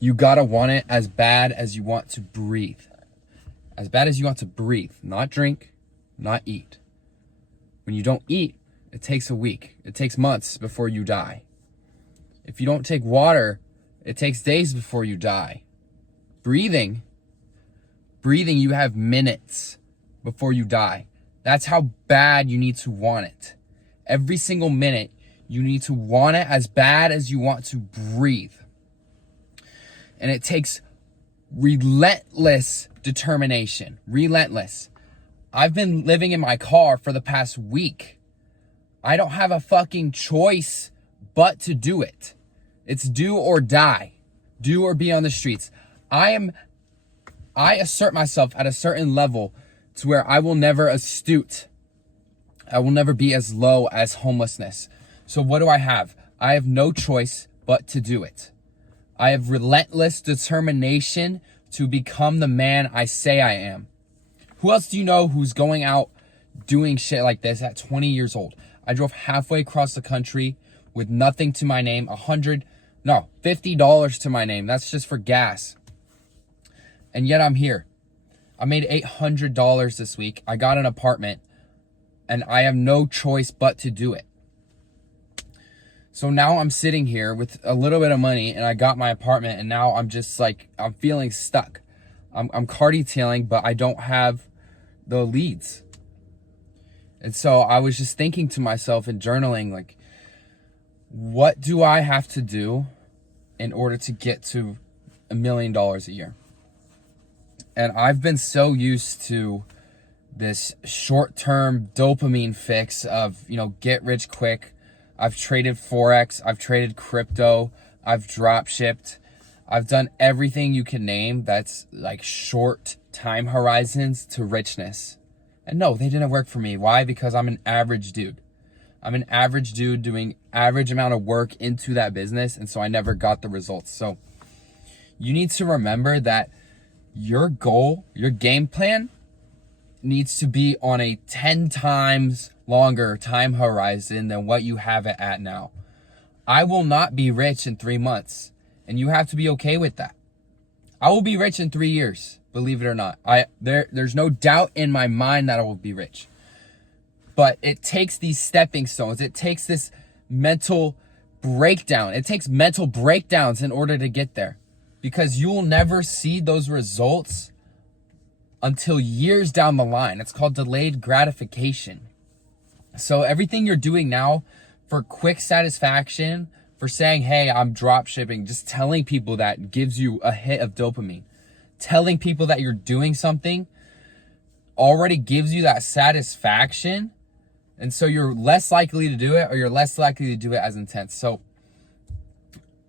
You gotta want it as bad as you want to breathe. As bad as you want to breathe, not drink, not eat. When you don't eat, it takes a week. It takes months before you die. If you don't take water, it takes days before you die. Breathing, you have minutes before you die. That's how bad you need to want it. Every single minute, you need to want it as bad as you want to breathe. And it takes relentless determination. Relentless. I've been living in my car for the past week. I don't have a fucking choice but to do it. It's do or die. Do or be on the streets. I assert myself at a certain level to where I will never I will never be as low as homelessness. So what do I have? I have no choice but to do it. I have relentless determination to become the man I say I am. Who else do you know who's going out doing shit like this at 20 years old? I drove halfway across the country with nothing to my name, $50 to my name. That's just for gas. And yet I'm here. I made $800 this week. I got an apartment and I have no choice but to do it. So now I'm sitting here with a little bit of money and I got my apartment and now I'm just like, I'm feeling stuck. I'm cardi-tailing, but I don't have the leads. And so I was just thinking to myself and journaling, like, what do I have to do in order to get to $1 million a year? And I've been so used to this short-term dopamine fix of, get rich quick. I've traded Forex, I've traded crypto, I've drop shipped. I've done everything you can name that's like short time horizons to richness. And no, they didn't work for me. Why? Because I'm an average dude. I'm an average dude doing average amount of work into that business. And so I never got the results. So you need to remember that your goal, your game plan needs to be on a 10 times longer time horizon than what you have it at now. I will not be rich in 3 months, and you have to be okay with that. I will be rich in 3 years, believe it or not. There's no doubt in my mind that I will be rich. But it takes these stepping stones. It takes this mental breakdown. It takes mental breakdowns in order to get there, because you will never see those results until years down the line. It's called delayed gratification. So everything you're doing now for quick satisfaction, for saying, hey, I'm drop shipping, just telling people that gives you a hit of dopamine. Telling people that you're doing something already gives you that satisfaction. And so you're less likely to do it, or you're less likely to do it as intense. So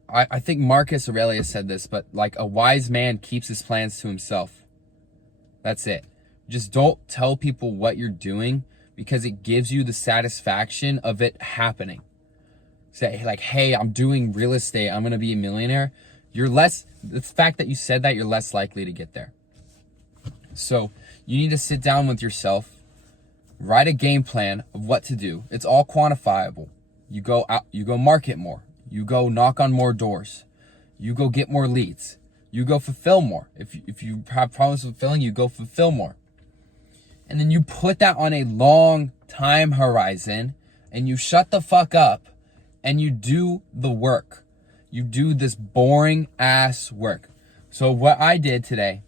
I think Marcus Aurelius said this, but like, a wise man keeps his plans to himself. That's it. Just don't tell people what you're doing, because it gives you the satisfaction of it happening. Say like, hey, I'm doing real estate, I'm going to be a millionaire. The fact that you said that, you're less likely to get there. So you need to sit down with yourself, write a game plan of what to do. It's all quantifiable. You go out, you go market more, you go knock on more doors, you go get more leads, you go fulfill more. If you have problems fulfilling, you go fulfill more. And then you put that on a long time horizon and you shut the fuck up and you do the work. You do this boring ass work. So what I did today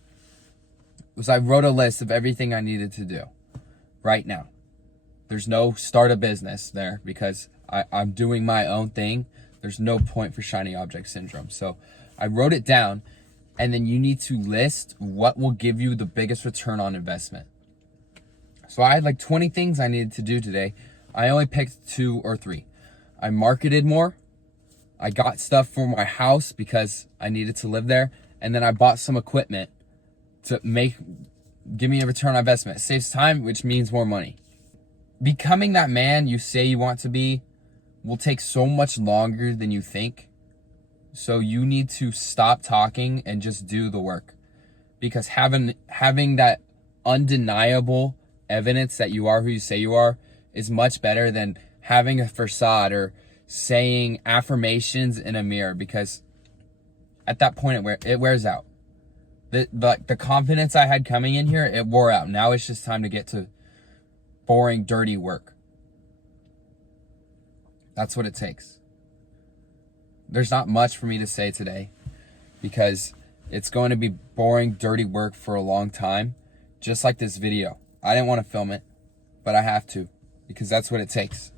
was I wrote a list of everything I needed to do right now. There's no start a business there because I'm doing my own thing. There's no point for shiny object syndrome. So I wrote it down, and then you need to list what will give you the biggest return on investment. So I had like 20 things I needed to do today. I only picked 2 or 3. I marketed more. I got stuff for my house because I needed to live there. And then I bought some equipment to give me a return on investment. It saves time, which means more money. Becoming that man you say you want to be will take so much longer than you think. So you need to stop talking and just do the work. Because having that undeniable evidence that you are who you say you are is much better than having a facade or saying affirmations in a mirror. Because at that point it wears out. The confidence I had coming in here, it wore out. Now it's just time to get to boring, dirty work. That's what it takes. There's not much for me to say today because it's going to be boring, dirty work for a long time, just like this video. I didn't want to film it, but I have to because that's what it takes.